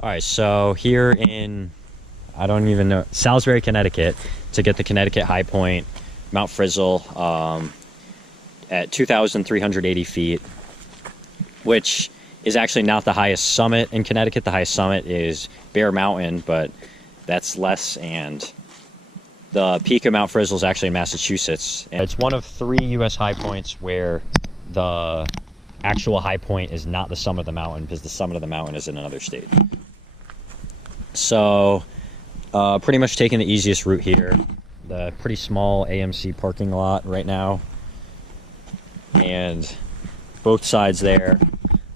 All right, so here in, I don't even know, Salisbury, Connecticut, to get the Connecticut High Point, Mount Frissell, at 2,380 feet, which is actually not the highest summit in Connecticut. The highest summit is Bear Mountain, but that's less, and the peak of Mount Frissell is actually in Massachusetts. And it's one of 3 U.S. high points where the actual high point is not the summit of the mountain, because the summit of the mountain is in another state. So pretty much taking the easiest route here. The pretty small AMC parking lot right now, and both sides there.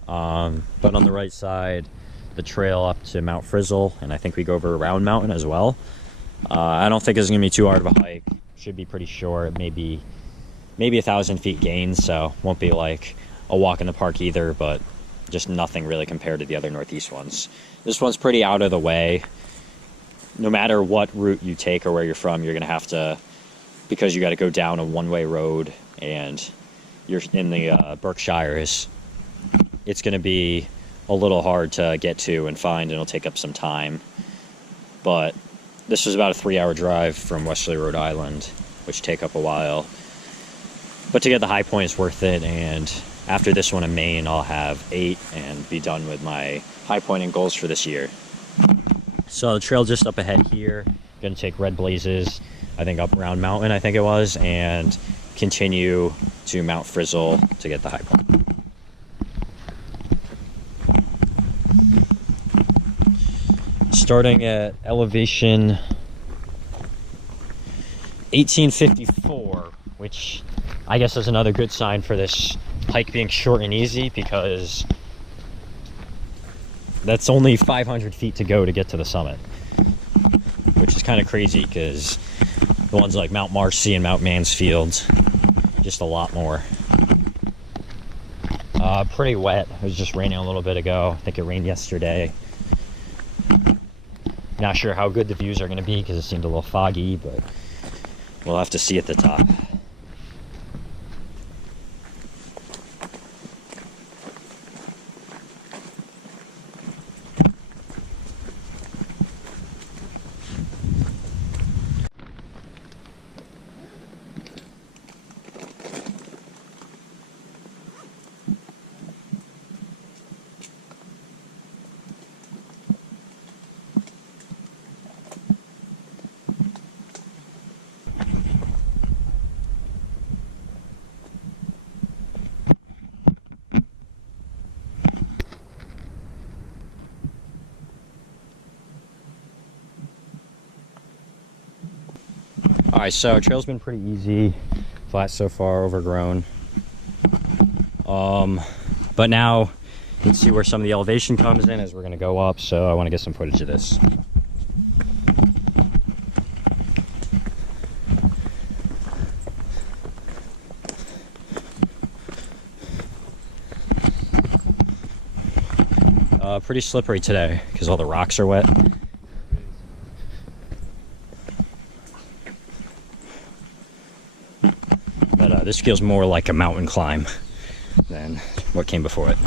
But on the right side, the trail up to Mount Frissell, and I think we go over Round Mountain as well. I don't think it's gonna be too hard of a hike. Should be pretty short, maybe 1,000 feet gain, so won't be like a walk in the park either, but just nothing really compared to the other Northeast ones. This one's pretty out of the way. No matter what route you take or where you're from, you're gonna have to, because you got to go down a one-way road, and you're in the Berkshires. It's gonna be a little hard to get to and find, and it'll take up some time. But this was about a 3-hour drive from Westerly, Rhode Island, which take up a while. But to get the high point is worth it, and after this one in Maine, I'll have 8 and be done with my high pointing goals for this year. So the trail just up ahead here, gonna take Red Blazes, I think up Round Mountain, I think it was, and continue to Mount Frissell to get the high point. Starting at elevation 1854, which I guess is another good sign for this hike being short and easy, because that's only 500 feet to go to get to the summit, which is kind of crazy because the ones like Mount Marcy and Mount Mansfield, just a lot more. Pretty wet. It was just raining a little bit ago. I think it rained yesterday. Not sure how good the views are going to be because it seemed a little foggy, but we'll have to see at the top. Alright, so trail's been pretty easy, flat so far, overgrown. But now you can see where some of the elevation comes in as we're going to go up, so I want to get some footage of this. Pretty slippery today because all the rocks are wet. But this feels more like a mountain climb than what came before it.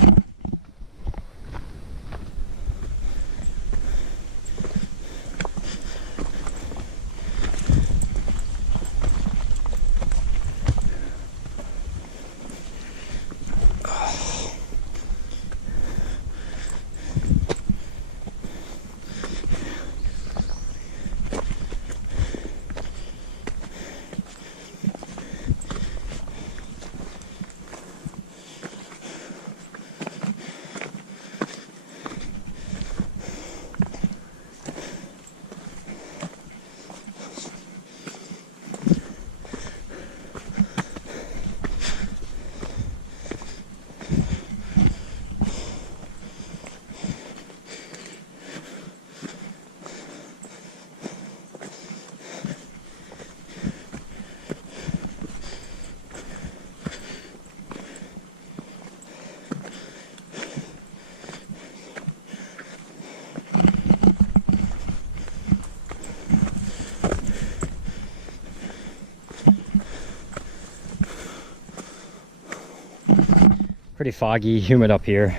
Pretty foggy, humid up here.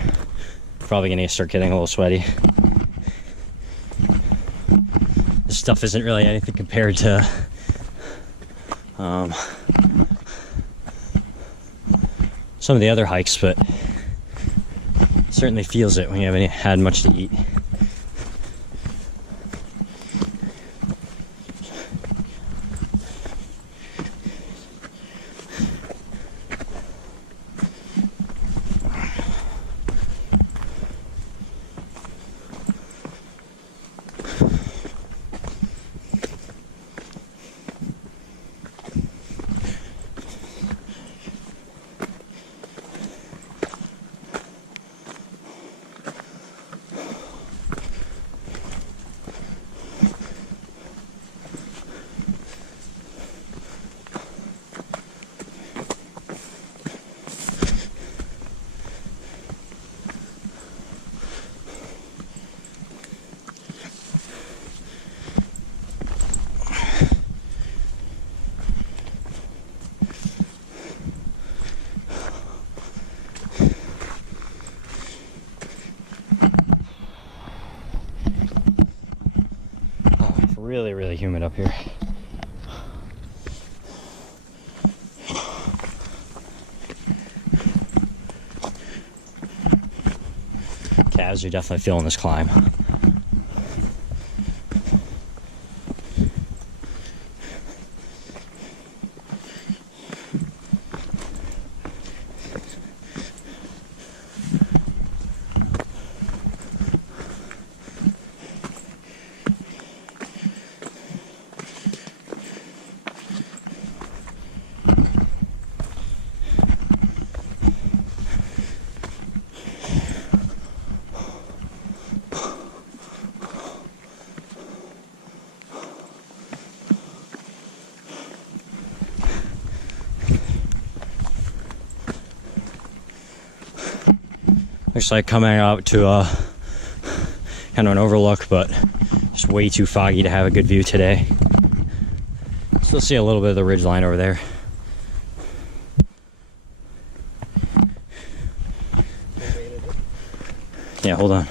Probably gonna start getting a little sweaty. stuff isn't really anything compared to some of the other hikes, but it certainly feels it when you haven't had much to eat. Really, really humid up here. Calves are definitely feeling this climb. Looks like coming out to kind of an overlook, but just way too foggy to have a good view today. Still see a little bit of the ridge line over there. Yeah, hold on.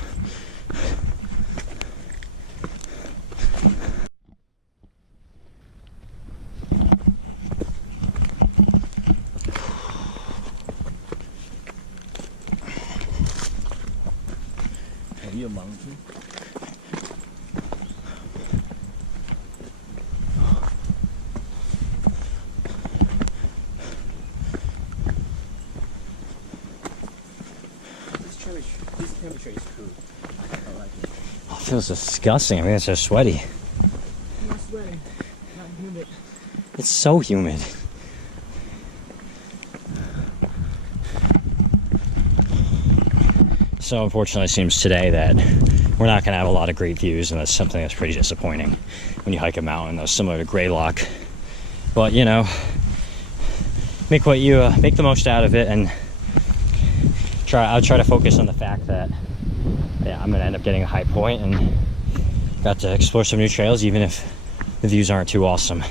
Are you a mountain? This temperature is cool. I like it. Oh, it feels disgusting. I mean, it's so sweaty. Not sweating, not humid. It's so humid. So unfortunately it seems today that we're not going to have a lot of great views, and that's something that's pretty disappointing when you hike a mountain that's similar to Greylock. But you know, make the most out of it, and I'll try to focus on the fact that yeah, I'm going to end up getting a high point and got to explore some new trails, even if the views aren't too awesome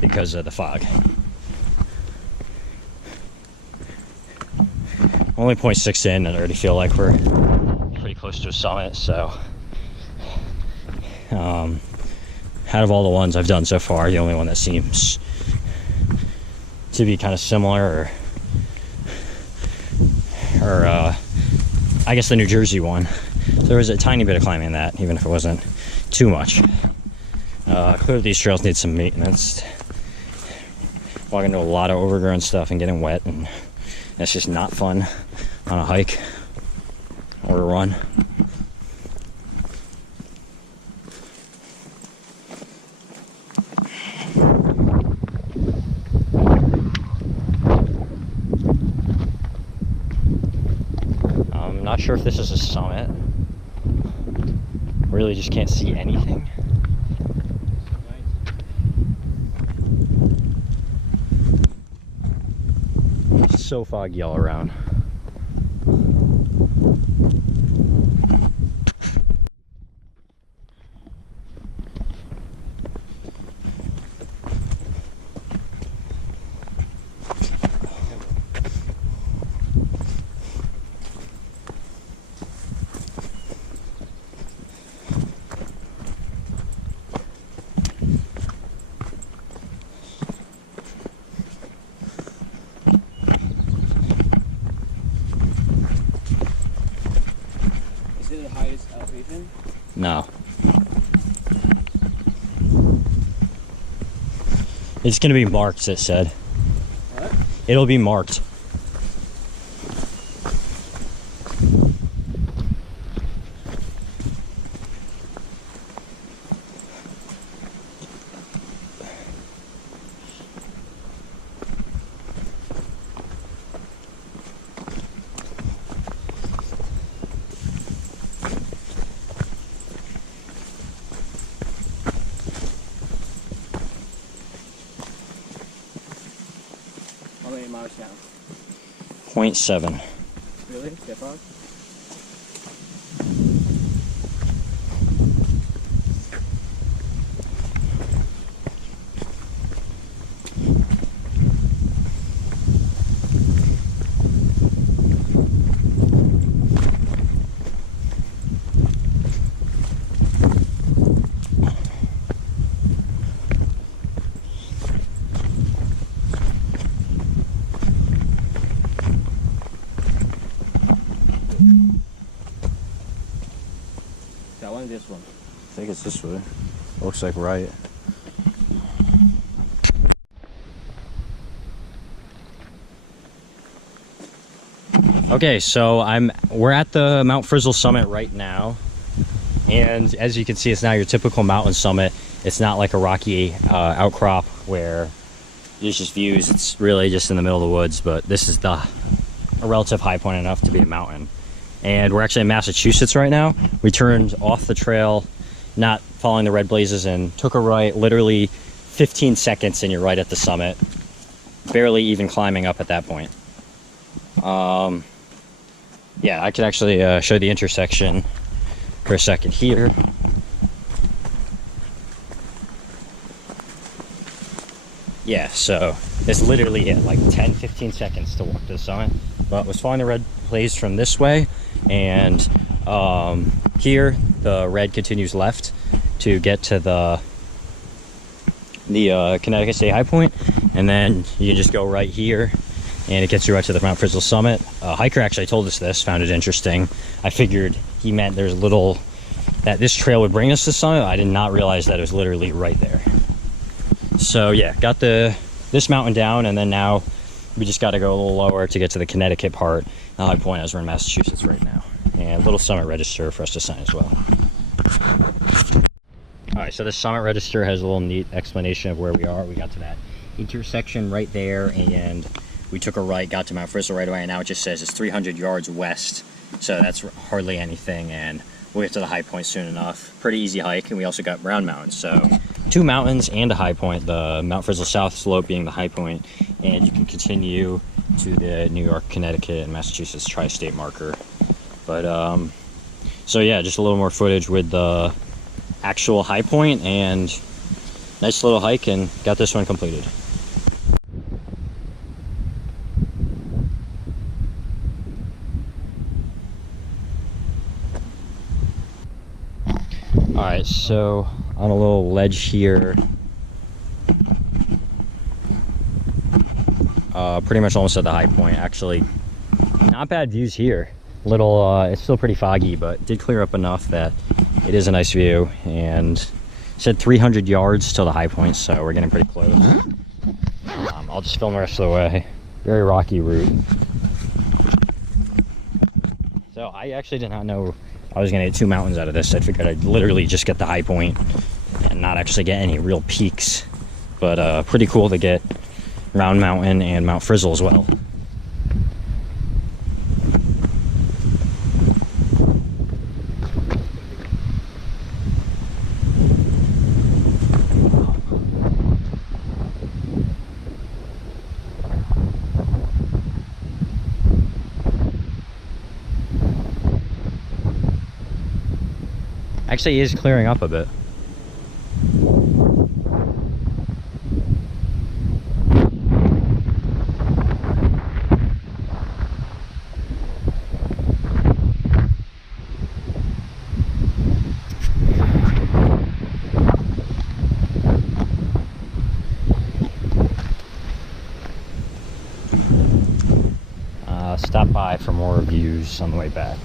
because of the fog. Only 0.6 in, and I already feel like we're pretty close to a summit. So out of all the ones I've done so far, the only one that seems to be kind of similar, or I guess the New Jersey one. So there was a tiny bit of climbing in that, even if it wasn't too much. Clearly these trails need some maintenance. Walking into a lot of overgrown stuff and getting wet, and that's just not fun on a hike or a run. I'm not sure if this is a summit. Really just can't see anything. It's so foggy all around. No. It's gonna be marked, it said. What? It'll be marked. How many miles now? 0.7. Really? That far? That one, this one. I think it's this way. Looks like right. Okay, so we're at the Mount Frissell summit right now, and as you can see, it's not your typical mountain summit. It's not like a rocky outcrop where there's just views. It's really just in the middle of the woods, but this is a relative high point enough to be a mountain. And we're actually in Massachusetts right now. We turned off the trail, not following the red blazes, and took a right, literally 15 seconds and you're right at the summit. Barely even climbing up at that point. Yeah, I could actually show the intersection for a second here. Yeah, so it's literally it, like 10-15 seconds to walk to the summit. But was following the red blaze from this way, and here the red continues left to get to the Connecticut State High Point, and then you can just go right here and it gets you right to the Mount Frissell summit. A hiker actually told us this, found it interesting. I figured he meant there's that this trail would bring us to the summit. I did not realize that it was literally right there. So yeah, got this mountain down, and then now we just got to go a little lower to get to the Connecticut part, the high point, as we're in Massachusetts right now. And a little summit register for us to sign as well. All right, so the summit register has a little neat explanation of where we are. We got to that intersection right there, and we took a right, got to Mount Frissell right away, and now it just says it's 300 yards west. So that's hardly anything, and we'll get to the high point soon enough. Pretty easy hike, and we also got Brown Mountain. So 2 mountains and a high point, the Mount Frissell South Slope being the high point, and you can continue to the New York, Connecticut, and Massachusetts tri-state marker. But so yeah, just a little more footage with the actual high point, and nice little hike, and got this one completed. All right, so on a little ledge here, pretty much almost at the high point. Actually, not bad views here. It's still pretty foggy, but did clear up enough that it is a nice view. And said 300 yards till the high point, so we're getting pretty close. I'll just film the rest of the way. Very rocky route. So I actually did not know I was gonna get 2 mountains out of this. I figured I'd literally just get the high point and not actually get any real peaks. But pretty cool to get Round Mountain and Mount Frissell as well. Actually, it is clearing up a bit. Stop by for more views on the way back.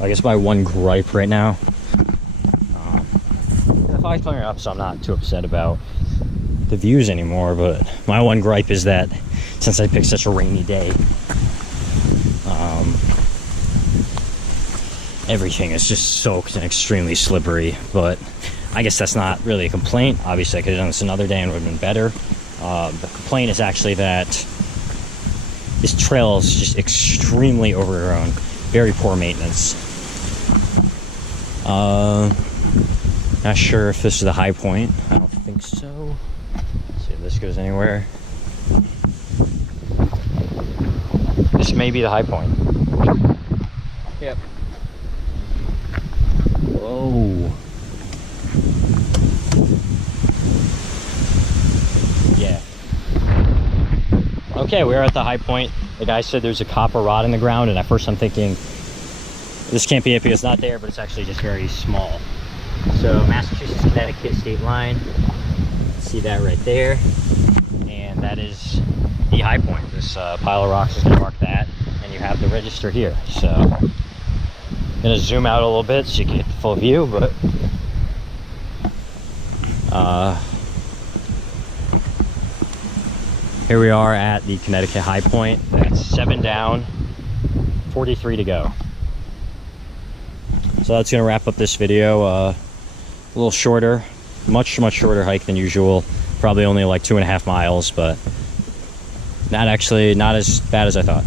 I guess my one gripe right now, the fog's clearing up, so I'm not too upset about the views anymore, but my one gripe is that since I picked such a rainy day, everything is just soaked and extremely slippery. But I guess that's not really a complaint. Obviously I could have done this another day and it would have been better. The complaint is actually that this trail is just extremely overgrown, very poor maintenance. Not sure if this is the high point. I don't think so. Let's see if this goes anywhere. This may be the high point. Yep. Whoa. Yeah. Okay, we're at the high point. The guy said there's a copper rod in the ground, and at first I'm thinking this can't be it because it's not there, but it's actually just very small. So Massachusetts Connecticut state line, see that right there, and that is the high point. This pile of rocks is going to mark that, and you have the register here. So I'm going to zoom out a little bit so you can get the full view, but here we are at the Connecticut high point. That's 7 down, 43 to go. So that's going to wrap up this video. A little shorter, much shorter hike than usual. Probably only like 2.5 miles, but not as bad as I thought.